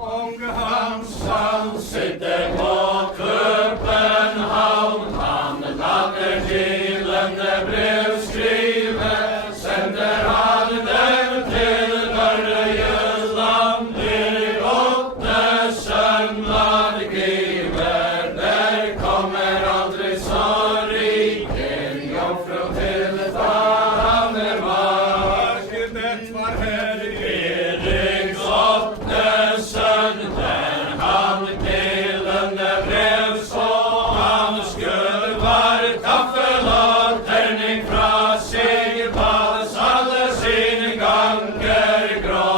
Unge Hansan sitter på København. Han lager gillende brev skrive, sender han dem til Børrejylland. Blir åtte søndag giver, der kommer aldri så rik en jomfru til Danemark. Det var her Eriks åtte sønn, der han gillende brev så. Han skulle være taffel og terning fra seg, bades alle sine ganger grå.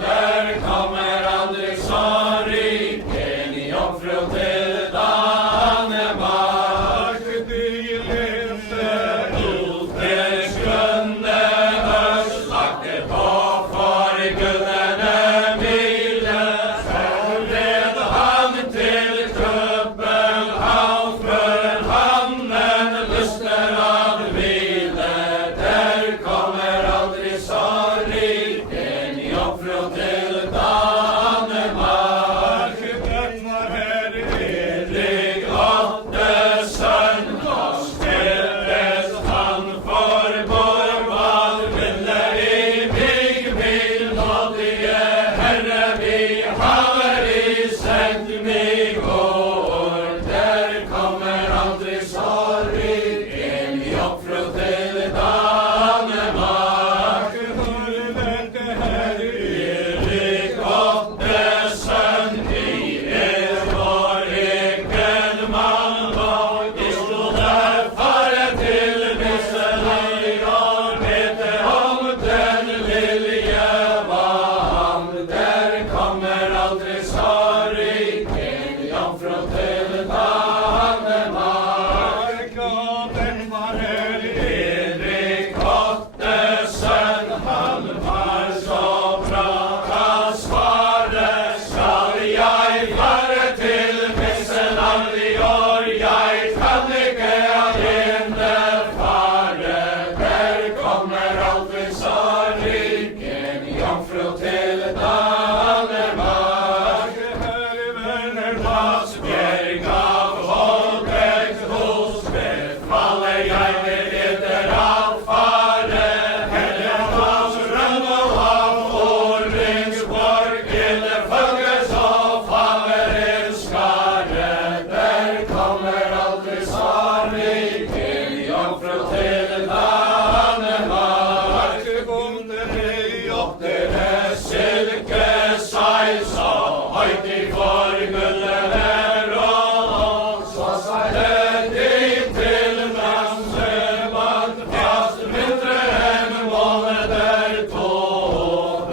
Der kommer aldri så rik en jomfru til Danemark. De levde ut deres grønne høst, lagte på for gullene mile. Så led han til København, før hannen lyster av hvile. Der kommer aldri så rik en jomfru til Danemark. Den var her Erik åtte sønn, og stilles han for Borvald. Ville i mig vil nådige Herre, vi har i sendt mig ord. Der kommer aldri så rik en jomfru til Danemark. Dette her Erik åtte sønn, de vår egen mann, og de skulle fare til Misseland og vite om den lille vann. Der kommer aldri så rik en jomfru til Danemark. Og den var her Erik åtte sønn, han var så bra å svare. Skal jeg fare til Misseland i år? Jeg kan ikke alene fare. Der kommer aldri så rik en jomfru til Danemark. Herre venner, pass bjerg av voldtekt hos, befaler jeg vil etter av fare. Herre pass frem og av Årvingsborg, eller følge så faller en skare. Der kommer aldri så rik en jomfru til Danemark. Bonden i åttere silkeseil, så høyt de for gullene råd. Så seilet de til Danseband, fast mindre enn måneder to.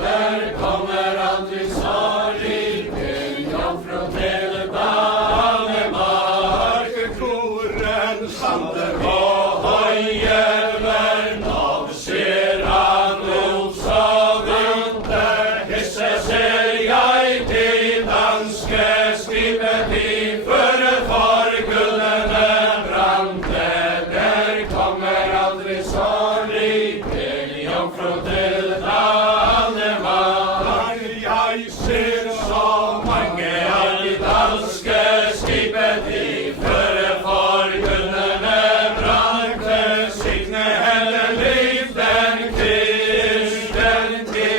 Der kommer aldri så rik en jomfru til Danemark. Koren sander og høyelver, nå ser han ut så vinte. Hisse ser jeg til danske skipet, de føre for gullene brante. Der kommer aldri så rik en jomfru til Danemark. Jeg ser så mange av de danske skipet, de føre for gullene brante. Signe henne liv den kristen, de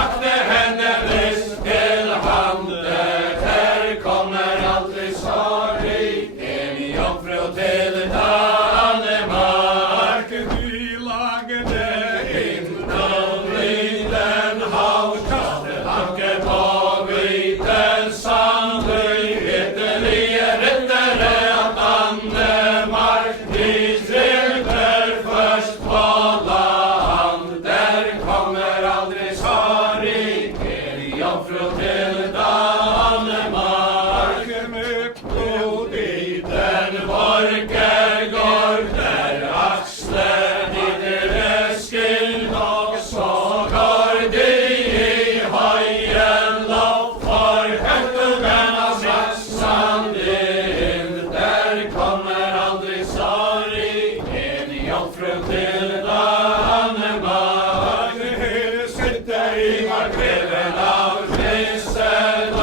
akte henne list til hande. Der kommer aldri så rik en jomfru til Danemark. Vi lagde innom liten hav, kastet hanke på hviten sand. Ytterlige ryttere av Danemark, de strilter først på land. Der kommer aldri så rik en jomfru til Danemark. Med blod i den Borgergård, der akslet de til Eskil, og så går de i høyen lopp for høgtugen av Saksand inn. Der kommer aldri så rik en jomfru til Danemark. Sitter i markveven av Kristian,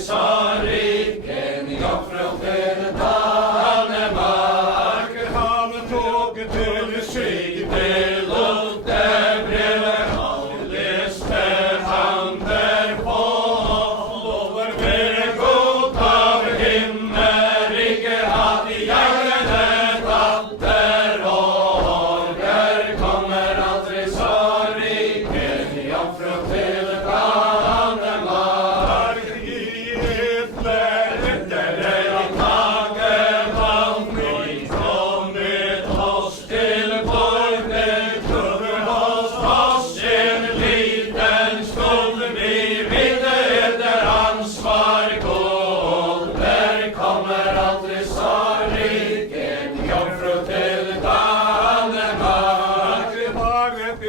Tsariken, jomfru till Danmark. Han tog till sig det lånte brevet och läste han därpå. Lovar mer god av himmelrike hade jag ett vatten och där kommer aldrig Tsariken, jomfru till Danmark. I Hitler, han taget han kommit oss till bordet, klubben hos oss en liten stund. Vi vinner ansvar god, där kommer aldrig Tsariken, jomfru till Danmark. Varet i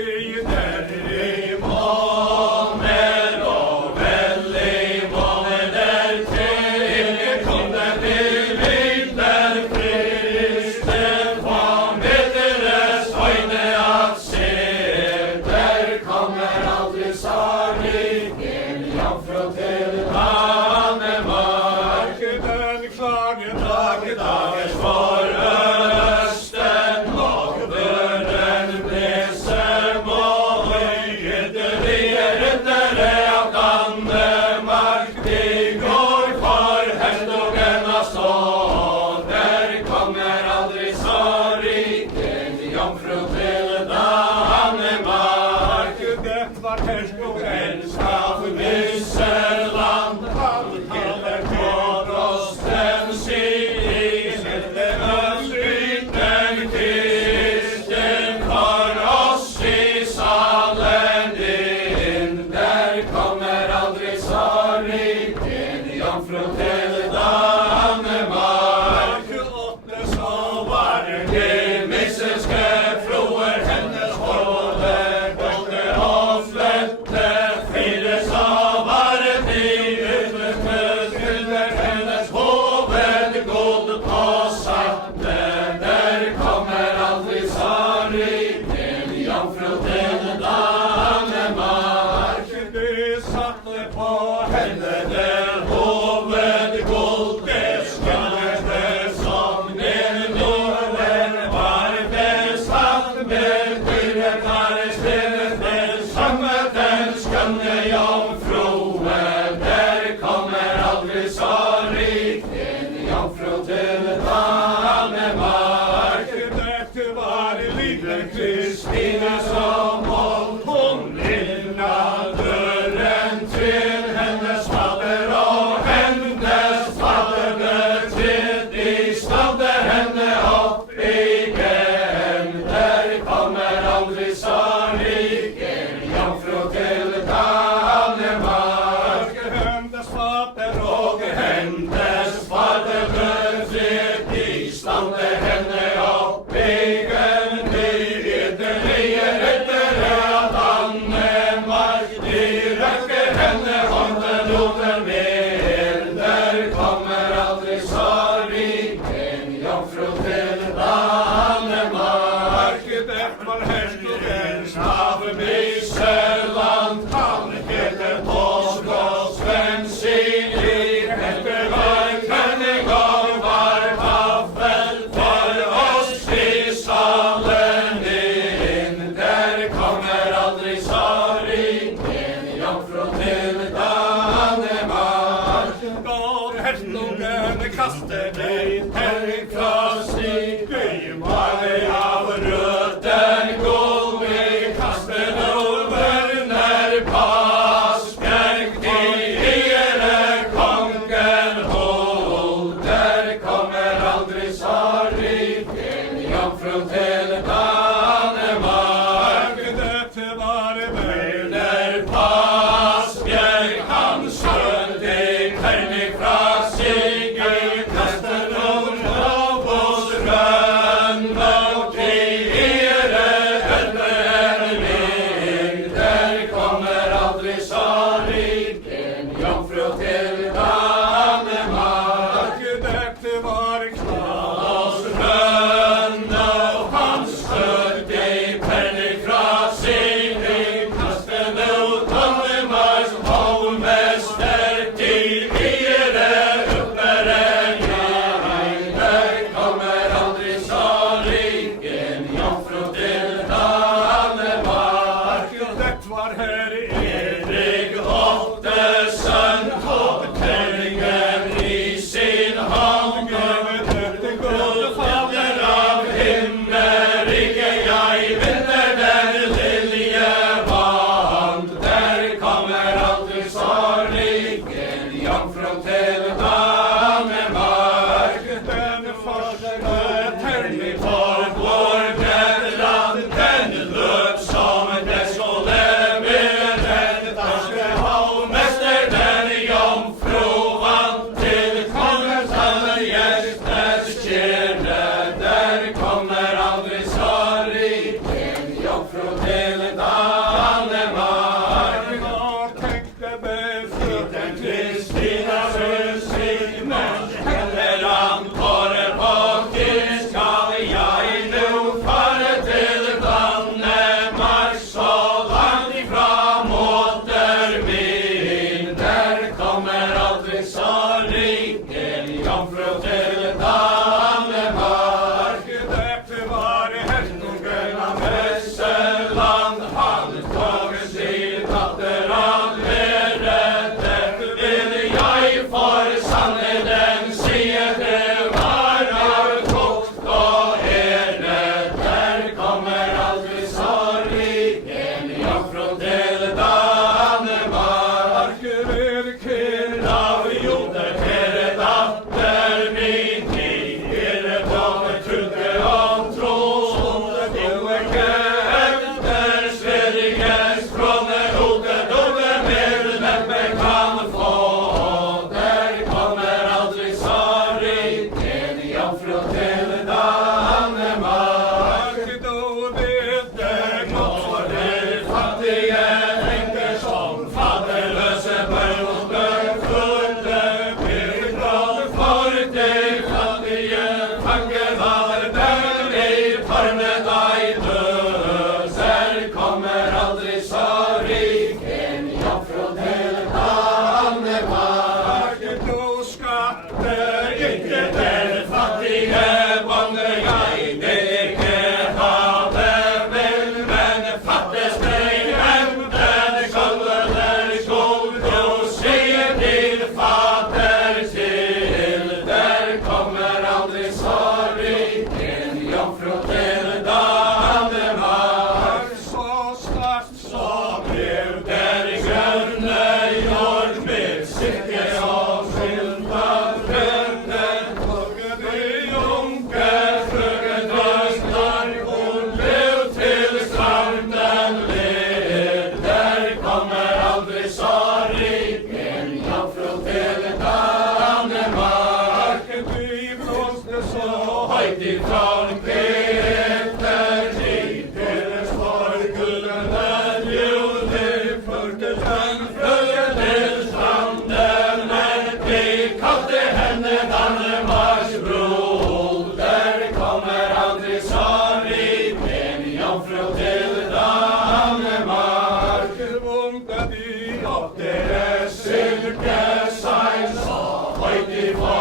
där i månen och väl i månen där till kom den till vinden kristen från Beteles höjde att se. Där kommer aldrig Tsariken, jomfru till Danmark. Den klagedagers var östen och dörren bläser mål. Ytterligare av Danmark, det går kvar hertogarna stad. Där kommer aldrig Tsariken, jomfru till Danmark. Det var hertogens avmisserland, han gillar korosten sin. Östbyten kristen för oss i salen in. Där kommer aldrig Tsariken, jomfru till Danmark. Så var det missenske fruer, hennes håller både och flötte. Fides av varet i ytterst fyller hennes hoved god på satte. Där kommer aldrig Tsariken, jomfru till Danmark. Det satte på henne där hoved god, det skönste som den Norden var besatt med. Den samme den skönne jomfruen, där kommer aldrig Tsariken, jomfru till Danmark. Det var liten Kristina som hållt hon lilla dörren till hennes fader och hennes fader beträtt i snabbe henne upp igen. Där kommer aldrig Tsariken, jomfru till Danmark. Hennes fader och hennes fader beträtt i snabbe henne upp igen. Ytterligare av Danmark, de räcker henne hånden under med. Där kommer aldrig Tsariken, jomfru till Danmark. Det var hertogens avmisserland, han heter Påskås bensin. Det var kunnig och var taffel för oss i salen in. Där kommer aldrig Tsariken, jomfru till Danmark. God hertogen kastade herrkross i bymare av röten guld. Vi kastade över när påskbjörk till kongen håll. Där kommer aldrig Tsariken, jomfru till Danmark. Det var när påskbjörk han sköt i Pernik fra sig. Kastade över oss rön och där kommer aldrig Tsariken, jomfru till Danmark. Det var Klas rön och han sköt i Pernik fra sig. Kastade ut Valdemars hovmäster till til Danmark. Den første terning for vår land, den løp som det skulle med den første hovmester, den jomfru vant til kongens alle gjestes kjerne. Der kommer aldri sorry, en jomfru til Danmark. Og tenkte befrukten Kristina Sigmund, heller han kåre på skal jeg nå fare til Danmark, så langt ifra moder min. Der kommer aldri sorry, en jomfru til Danmark. Dette var hertugen av Vesseland, han tog sin datter av Mere. Dette vil jeg for sanne den sier, det var av tukt og ære. Der kommer aldri sorry, en jomfru til Danmark. Virker av joder, kjære datter min, dere kommer trygge og tro. Gode krefter, Sveriges kroner, hodet med neppe kan få. Der kommer aldri sorry, en jomfru til Danmark. Du vet det godt for dere fattige enker som faderløse bønder fulle byrder for de fattige fangevarer der i tornet deg døs. Der kommer aldri sorry, en jomfru til Danmark. Du skatter ikke den fattige bonde, jeg vil ikke ha det vel, men fattes deg enten skjolder skjol. Du sier til fader til, der kommer aldri sorry, en jomfru til Danmark. Så snart så blev der grønne jord med silke og skylda grønne. Frøken Junke, frøken Østland, hun blev til stranden led. Der kommer aldri sorry, en jomfru til Danmark. De blåste så høyt ifra Peter, de deres for gullende juler, førte den fløye til stranden, men de kalte henne Danmarks bror. Der kommer aldri sorry, en jomfru til Danmark. Vunket de opp deres silkeseil, så høyt ifra